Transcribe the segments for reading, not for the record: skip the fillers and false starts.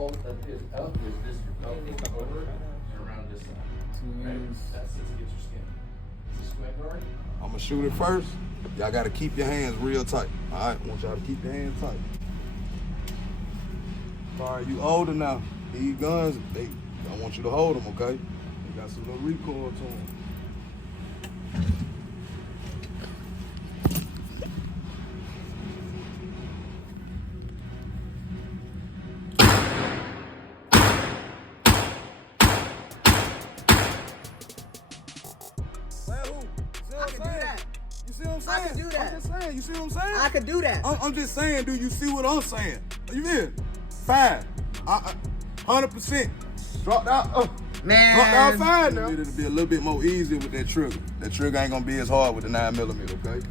all that is up is this your belt over and around this side. Right? That's it to get your skin. Is this square guard? I'm gonna shoot it first. Y'all gotta keep your hands real tight. All right, I want y'all to keep your hands tight. Sorry, you older now. These guns, I want you to hold them, okay? They got some little recoil to them. You see what I'm saying? I can do that. I'm just saying, you see what I'm saying? I could do that. I'm just saying, do you see what I'm saying? You hear? Fine. 100%. Dropped out. Man. Dropped out fine now. It'll be a little bit more easy with that trigger. That trigger ain't gonna be as hard with the 9mm, okay?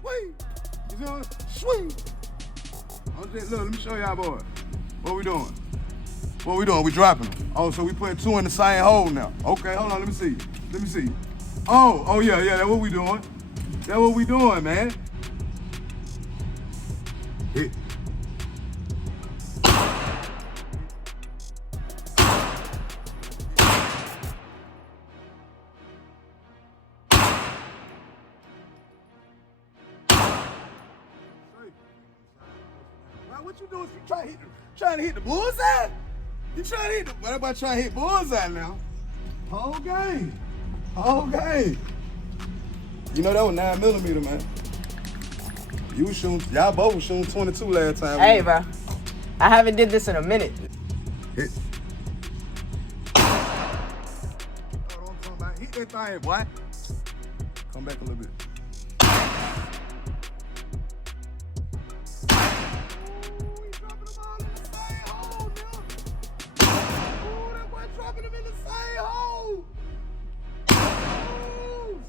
Sweet. You see what? Sweet. Look, let me show y'all, boy. What we doing? What we doing? We dropping them. Oh, so we putting two in the same hole now. Okay, hold on. Let me see. Let me see. Oh yeah. That's what we doing. That's what we doing, man. Hit. What you doing? You trying to hit the bullseye? You trying to hit the, what about trying to hit bullseye now? Whole game. Whole game. You know that was 9mm, man. You was shooting, y'all both was shooting 22 last time. Hey, bro. I haven't did this in a minute. Hit. Oh, don't come back. Hit that thing, boy. Come back a little bit.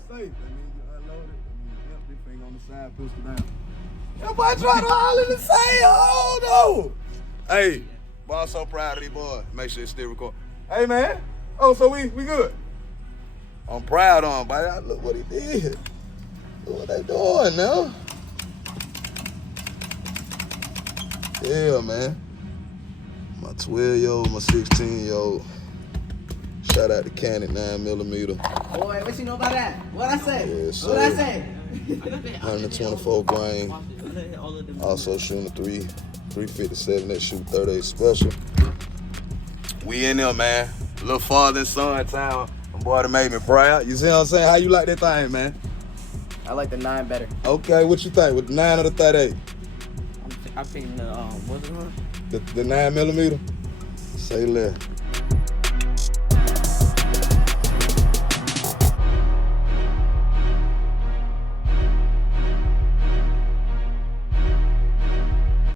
Safe. That means you unload it. That means you this thing on the side, pistol down. That boy trying to all in the same hole, though. Hey, boy, I'm so proud of these boys. Make sure it's still recording. Hey, man. Oh, so we good? I'm proud of him, but look what he did. Look what they doing now. Yeah, man. My 12-year-old, my 16-year-old. Shout out to Canon 9mm. Boy, what you know about that? What I say? Yes, What I say? 124 grain. Also shooting a 357 that shoot 38 special. We in there, man. A little farther than Sun Town. My boy that made me proud. You see what I'm saying? How you like that thing, man? I like the 9 better. Okay, what you think? With the 9 or the 38? I'm thinking the, what's it called? The 9mm? Say less.